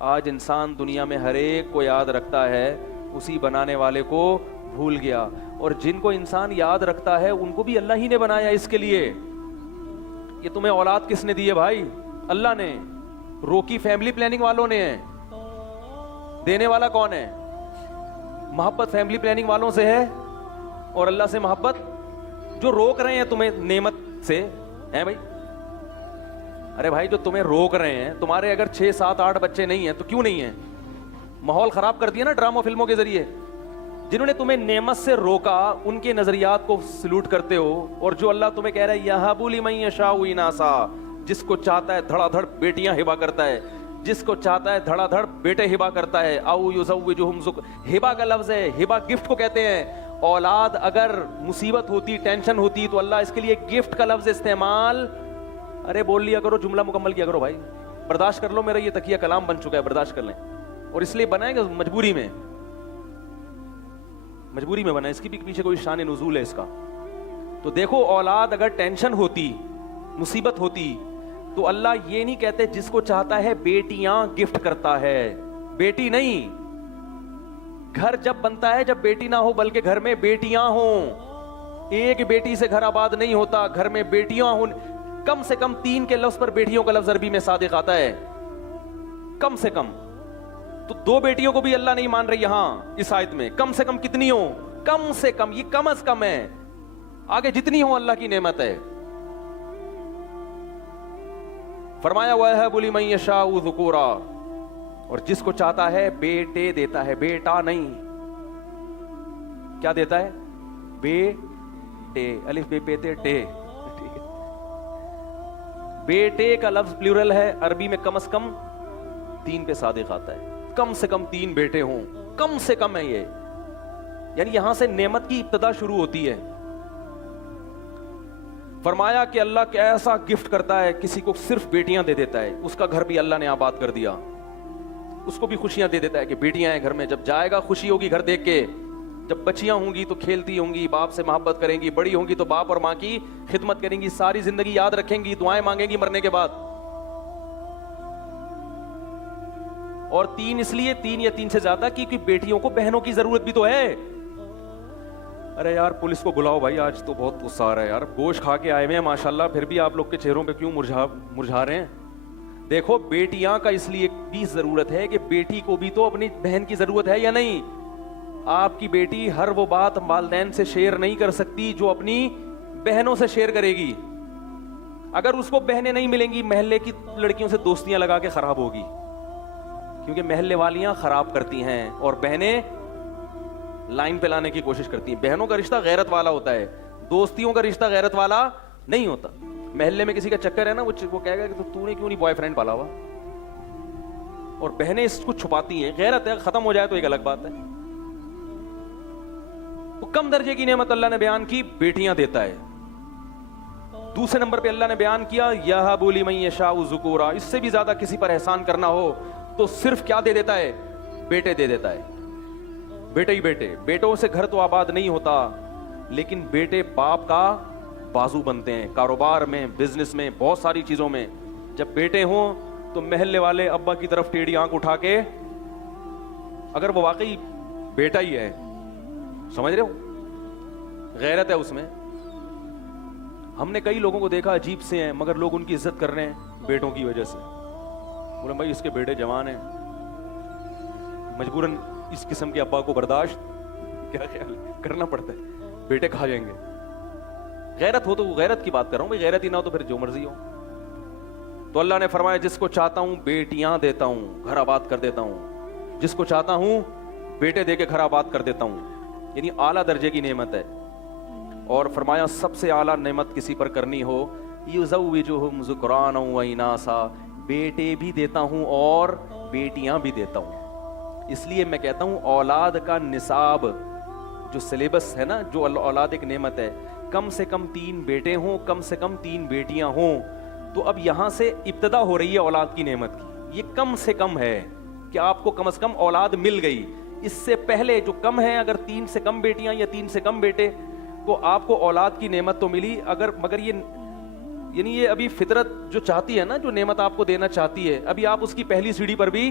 آج انسان دنیا میں ہر ایک کو یاد رکھتا ہے, اسی بنانے والے کو بھول گیا. اور جن کو انسان یاد رکھتا ہے ان کو بھی اللہ ہی نے بنایا اس کے لیے. یہ تمہیں اولاد کس نے دی ہے بھائی؟ اللہ نے. روکی فیملی پلاننگ والوں نے ہے. دینے والا کون ہے؟ محبت فیملی پلاننگ والوں سے ہے, اور اللہ سے محبت جو روک رہے ہیں تمہیں نعمت سے ہیں بھائی. ارے بھائی جو تمہیں روک رہے ہیں, تمہارے اگر 6 7 8 بچے نہیں ہیں تو کیوں نہیں ہیں؟ ماحول خراب کر دیا نا ڈراموں فلموں کے ذریعے. جنہوں نے تمہیں نعمت سے روکا ان کے نظریات کو سلوٹ کرتے ہو. اور جو اللہ تمہیں کہہ رہا ہے یہب لمن یشاء اناثا, جس کو چاہتا ہے دھڑا دھڑ بیٹیاں ہبا کرتا ہے, جس کو چاہتا ہے دھڑا دھڑ بیٹے ہبا کرتا ہے. او یزوجہم ہبا کا لفظ ہے, ہبا گفٹ کو کہتے ہیں. اولاد اگر مصیبت ہوتی, ٹینشن ہوتی تو اللہ اس کے لیے گفٹ کا لفظ استعمال. ارے بول لیا کرو, جملہ مکمل کیا کرو بھائی. برداشت کر لو, میرا یہ تکیہ کلام بن چکا ہے, برداشت کر لیں. اور اس لیے بنائیں گے مجبوری میں, مجبوری میں بنا, اس کی بھی پیچھے کوئی شان نزول ہے اس کا. تو دیکھو اولاد اگر ٹینشن ہوتی, مصیبت ہوتی, تو اللہ یہ نہیں کہتے جس کو چاہتا ہے بیٹیاں گفٹ کرتا ہے. بیٹی نہیں, گھر جب بنتا ہے جب بیٹی نہ ہو بلکہ گھر میں بیٹیاں ہوں. ایک بیٹی سے گھر آباد نہیں ہوتا, گھر میں بیٹیاں ہوں. کم سے کم 3 کے لفظ پر بیٹیوں کا لفظ عربی میں صادق آتا ہے, کم سے کم. تو 2 بیٹیوں کو بھی اللہ نہیں مان رہی یہاں اس آیت میں. کم سے کم کتنی ہوں؟ کم سے کم, یہ کم از کم ہے. آگے جتنی ہوں اللہ کی نعمت ہے. فرمایا وَيَهَبُ لِمَن يَشَاءُ ذُكُورًا, اور جس کو چاہتا ہے بیٹے دیتا ہے, بیٹا نہیں. کیا دیتا ہے؟ بیٹے, الف بے پے تے ٹے. بیٹے کا لفظ پلورل ہے, عربی میں کم از کم 3 پہ صادق آتا ہے. کم سے کم 3 بیٹے ہوں, کم سے کم ہے یہ. یعنی یہاں سے نعمت کی ابتدا شروع ہوتی ہے. فرمایا کہ اللہ کیسا گفٹ کرتا ہے, کسی کو صرف بیٹیاں دے دیتا ہے, اس کا گھر بھی اللہ نے آباد کر دیا. اس کو بھی خوشیاں دے دیتا ہے کہ بیٹیاں ہیں گھر میں. جب جائے گا خوشی ہوگی گھر دیکھ کے. جب بچیاں ہوں گی تو کھیلتی ہوں گی, باپ سے محبت کریں گی, بڑی ہوں گی تو باپ اور ماں کی خدمت کریں گی, ساری زندگی یاد رکھیں گی, دعائیں مانگیں گی مرنے کے بعد. اور 3 اس لیے, 3 یا 3 سے زیادہ, کیونکہ بیٹیوں کو بہنوں کی ضرورت بھی تو ہے. ارے یار پولیس کو بلاؤ بھائی, آج تو بہت غصہ آ رہا ہے یار. گوشت کھا کے آئے ہوئے ہیں ماشاءاللہ, پھر بھی آپ لوگ کے چہروں پہ کیوں مرجھا رہے ہیں؟ دیکھو بیٹیاں کا اس لیے بھی ضرورت ہے کہ بیٹی کو بھی تو اپنی بہن کی ضرورت ہے یا نہیں. آپ کی بیٹی ہر وہ بات والدین سے شیئر نہیں کر سکتی جو اپنی بہنوں سے شیئر کرے گی. اگر اس کو بہنیں نہیں ملیں گی, محلے کی لڑکیوں سے دوستیاں لگا کے خراب ہوگی, کیونکہ محلے والیاں خراب کرتی ہیں اور بہنیں لائن پہ لانے کی کوشش کرتی ہیں. بہنوں کا رشتہ غیرت والا ہوتا ہے, دوستیوں کا رشتہ غیرت والا نہیں ہوتا. محلے میں کسی کا چکر ہے نا, وہ کہے گا کہ تو نے کیوں نہیں بوائے فرینڈ پالا ہوا, اور بہنیں اس کو چھپاتی ہیں. غیرت ہے, ختم ہو جائے تو ایک الگ بات ہے. تو کم درجے کی نعمت اللہ نے بیان کی, بیٹیاں دیتا ہے. دوسرے نمبر پہ اللہ نے بیان کیا یَهَبُ لِمَن يَشَاءُ ذُكُورًا, اس سے بھی زیادہ کسی پر احسان کرنا ہو تو صرف کیا دے دیتا ہے؟ بیٹے دے دیتا ہے. بیٹے ہی بیٹے. بیٹوں سے گھر تو آباد نہیں ہوتا, لیکن بیٹے باپ کا بازو بنتے ہیں, کاروبار میں, بزنس میں, بہت ساری چیزوں میں. جب بیٹے ہوں تو محلے والے ابا کی طرف ٹیڑھی آنکھ اٹھا کے, اگر وہ واقعی بیٹا ہی ہے, سمجھ رہے ہو, غیرت ہے اس میں. ہم نے کئی لوگوں کو دیکھا عجیب سے ہیں, مگر لوگ ان کی عزت کر رہے ہیں بیٹوں کی وجہ سے. بولے بھائی اس کے بیٹے جوان ہیں, مجبوراً اس قسم کے ابا کو برداشت کیا خیال کرنا پڑتا ہے, بیٹے کھا جائیں گے. غیرت ہو تو غیرت کی بات کر رہا ہوں بھائی, غیرت ہی نہ ہو تو پھر جو مرضی ہو. تو اللہ نے فرمایا جس کو چاہتا ہوں بیٹیاں دیتا ہوں, گھر آباد کر دیتا ہوں, جس کو چاہتا ہوں بیٹے دے کے گھر آباد کر دیتا ہوں. یعنی اعلیٰ درجے کی نعمت ہے. اور فرمایا سب سے اعلیٰ نعمت کسی پر کرنی ہو, یزوجہم ذکرانا و اناسا, بیٹے بھی دیتا ہوں اور بیٹیاں بھی دیتا ہوں. اس لیے میں کہتا ہوں اولاد کا نصاب جو سلیبس ہے نا, جو اولاد ایک نعمت ہے, کم سے کم 3 بیٹے ہوں, کم سے کم 3 بیٹیاں ہوں. تو اب یہاں سے ابتدا ہو رہی ہے اولاد کی نعمت کی. یہ کم سے کم ہے کہ آپ کو کم از کم اولاد مل گئی. اس سے پہلے جو کم ہے, اگر 3 سے کم بیٹیاں یا 3 سے کم بیٹے, تو آپ کو اولاد کی نعمت تو ملی, مگر یہ یعنی یہ ابھی فطرت جو چاہتی ہے نا, جو نعمت آپ کو دینا چاہتی ہے, ابھی آپ اس کی پہلی سیڑھی پر بھی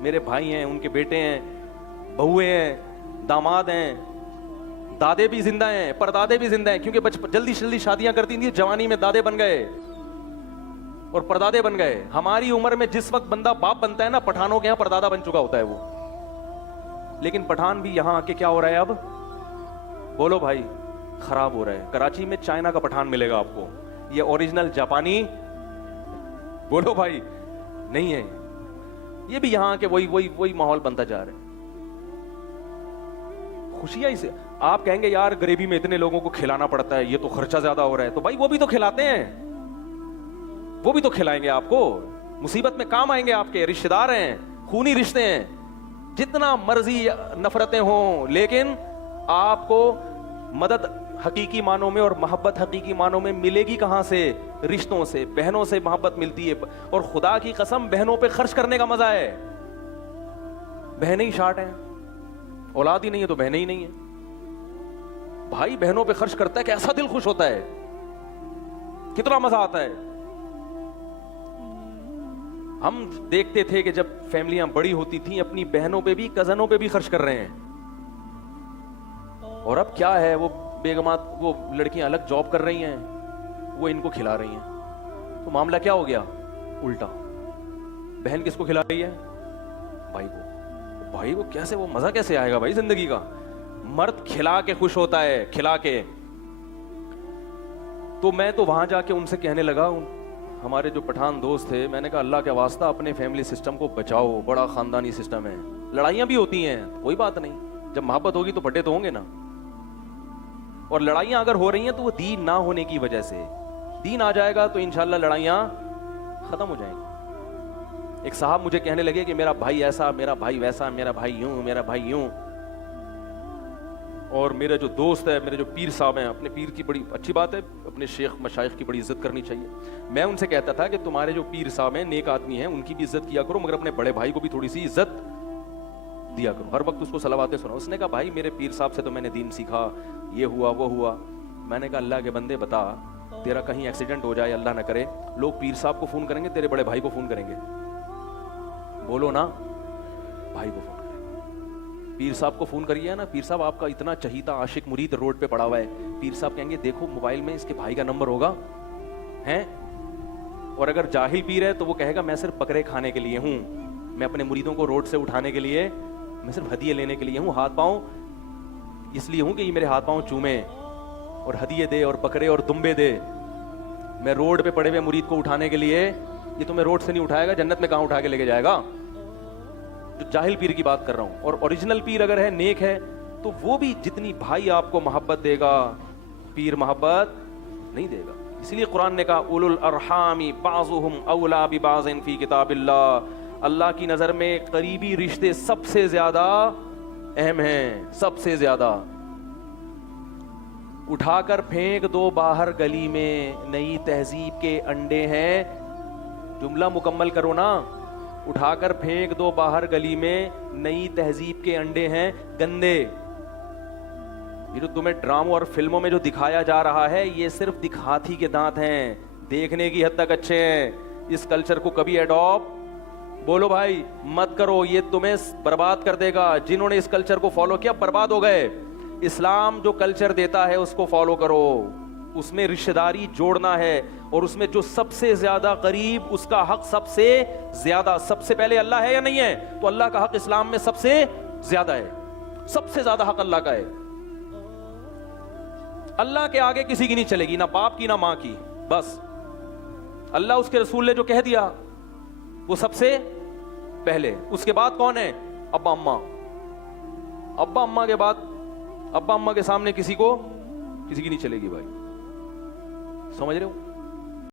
میرے بھائی ہیں, ان کے بیٹے ہیں, بہویں ہیں, داماد ہیں, دادے بھی زندہ ہیں, پردادے بھی زندہ ہیں, کیونکہ جلدی جلدی شادیاں کرتی تھیں, جوانی میں دادے بن گئے اور پردادے بن گئے. ہماری عمر میں جس وقت بندہ باپ بنتا ہے نا, پٹھانوں کے یہاں پردادا بن چکا ہوتا ہے وہ. لیکن پٹھان بھی یہاں آ کے کیا ہو رہا ہے اب؟ بولو بھائی, خراب ہو رہا ہے. کراچی میں چائنا کا پٹھان ملے گا آپ کو, یہ اوریجنل جاپانی, بولو بھائی, نہیں ہے. یہ بھی یہاں کے وہی ماحول بنتا جا رہا ہے. خوشیاں اسے آپ کہیں گے یار غریبی میں اتنے لوگوں کو کھلانا پڑتا ہے, یہ تو خرچہ زیادہ ہو رہا ہے. تو بھائی وہ بھی تو کھلاتے ہیں, وہ بھی تو کھلائیں گے آپ کو, مصیبت میں کام آئیں گے آپ کے, رشتہ دار ہیں, خونی رشتے ہیں. جتنا مرضی نفرتیں ہوں, لیکن آپ کو مدد حقیقی معنوں میں اور محبت حقیقی معنوں میں ملے گی کہاں سے؟ رشتوں سے, بہنوں سے محبت ملتی ہے. اور خدا کی قسم بہنوں پہ خرچ کرنے کا مزہ ہے. بہنیں ہی شارٹ ہیں, اولاد ہی نہیں ہے تو بہنیں ہی نہیں ہیں. بھائی بہنوں پہ خرچ کرتا ہے, کیسا دل خوش ہوتا ہے, کتنا مزہ آتا ہے. ہم دیکھتے تھے کہ جب فیملیاں بڑی ہوتی تھیں, اپنی بہنوں پہ بھی, کزنوں پہ بھی خرچ کر رہے ہیں. اور اب کیا ہے, وہ بیگمات, وہ لڑکیاں الگ جاب کر رہی ہیں, وہ ان کو کھلا رہی ہیں. تو معاملہ کیا ہو گیا؟ الٹا. بہن کس کو کھلا رہی ہے؟ بھائی کو. بھائی کو کیسے, وہ مزہ کیسے آئے گا بھائی زندگی کا؟ مرد کھلا کے خوش ہوتا ہے, کھلا کے. تو میں تو وہاں جا کے ان سے کہنے لگا, ہمارے جو پٹھان دوست تھے, میں نے کہا اللہ کے واسطہ اپنے فیملی سسٹم کو بچاؤ, بڑا خاندانی سسٹم ہے. لڑائیاں بھی ہوتی ہیں, کوئی بات نہیں, جب محبت ہوگی تو پھٹے تو ہوں گے نا. اور لڑائیاں اگر ہو رہی ہیں تو وہ دین نہ ہونے کی وجہ سے. دین آ جائے گا تو انشاءاللہ لڑائیاں ختم ہو جائیں گی. ایک صاحب مجھے کہنے لگے کہ میرا بھائی ایسا, میرا بھائی ویسا, میرا بھائی یوں, میرا بھائی یوں. اور میرا جو دوست ہے, میرے جو پیر صاحب ہیں, اپنے پیر کی بڑی اچھی بات ہے, اپنے شیخ مشائخ کی بڑی عزت کرنی چاہیے. میں ان سے کہتا تھا کہ تمہارے جو پیر صاحب ہیں نیک آدمی ہیں, ان کی بھی عزت کیا کرو, مگر اپنے بڑے بھائی کو بھی تھوڑی سی عزت دیا کرو, ہر وقت اس کو صلواتیں سناؤ. اس نے کہا بھائی میرے پیر صاحب سے تو میں نے دین سیکھا, یہ ہوا وہ ہوا. میں نے کہا اللہ کے بندے بتا, تیرا کہیں ایکسیڈنٹ ہو جائے, اللہ نہ کرے, لوگ پیر صاحب کو فون کریں گے, تیرے بڑے بھائی کو فون کریں گے؟ بولو نا, بھائی کو فون کریں گے. پیر صاحب کو فون کریے نا, پیر صاحب آپ کا اتنا چہیتا عاشق مرید روڈ پہ پڑا ہوا ہے, پیر صاحب کہیں گے دیکھو موبائل میں اس کے بھائی کا نمبر ہوگا ہیں. اور اگر جاہل پیر ہے تو وہ کہے گا میں صرف بکرے کھانے کے لیے ہوں, میں اپنے مریدوں کو روڈ سے اٹھانے کے لیے, میں صرف ہدیے لینے کے لیے ہوں, ہاتھ پاؤں اس لیے ہوں کہ یہ میرے ہاتھ پاؤں چومے اور ہدیے دے اور بکرے اور دمبے دے. میں روڈ پہ پڑے ہوئے مرید کو اٹھانے کے لیے, یہ تمہیں روڈ سے نہیں اٹھائے گا, جنت میں کہاں اٹھا کے لے کے جائے گا. جو جاہل پیر کی بات کر رہا ہوں. اور اوریجنل پیر اگر ہے, نیک ہے, تو وہ بھی جتنی بھائی آپ کو محبت دے گا, پیر محبت نہیں دے گا. اس لیے قرآن نے کہا اولو الارحام بعضهم اولا ببعض فی کتاب اللہ. اللہ کی نظر میں قریبی رشتے سب سے زیادہ اہم ہیں, سب سے زیادہ. اٹھا کر پھینک دو باہر گلی میں, نئی تہذیب کے انڈے ہیں. جملہ مکمل کرو نا. اٹھا کر پھینک دو باہر گلی میں, نئی تہذیب کے انڈے ہیں گندے. یہ جو تمہیں ڈراموں اور فلموں میں جو دکھایا جا رہا ہے, یہ صرف دکھاتی کے دانت ہیں, دیکھنے کی حد تک اچھے ہیں. اس کلچر کو کبھی ایڈاپٹ, بولو بھائی, مت کرو, یہ تمہیں برباد کر دے گا. جنہوں نے اس کلچر کو فالو کیا برباد ہو گئے. اسلام جو کلچر دیتا ہے اس کو فالو کرو, اس میں رشتہ داری جوڑنا ہے, اور اس میں جو سب سے زیادہ قریب اس کا حق سب سے زیادہ, سب سے پہلے اللہ ہے یا نہیں ہے؟ تو اللہ کا حق اسلام میں سب سے زیادہ ہے, سب سے زیادہ حق اللہ کا ہے. اللہ کے آگے کسی کی نہیں چلے گی, نہ باپ کی نہ ماں کی. بس اللہ اس کے رسول نے جو کہہ دیا وہ سب سے پہلے. اس کے بعد کون ہے؟ ابا اماں. ابا اماں کے بعد, ابا اماں کے سامنے کسی کی نہیں چلے گی بھائی. سمجھ رہے ہو؟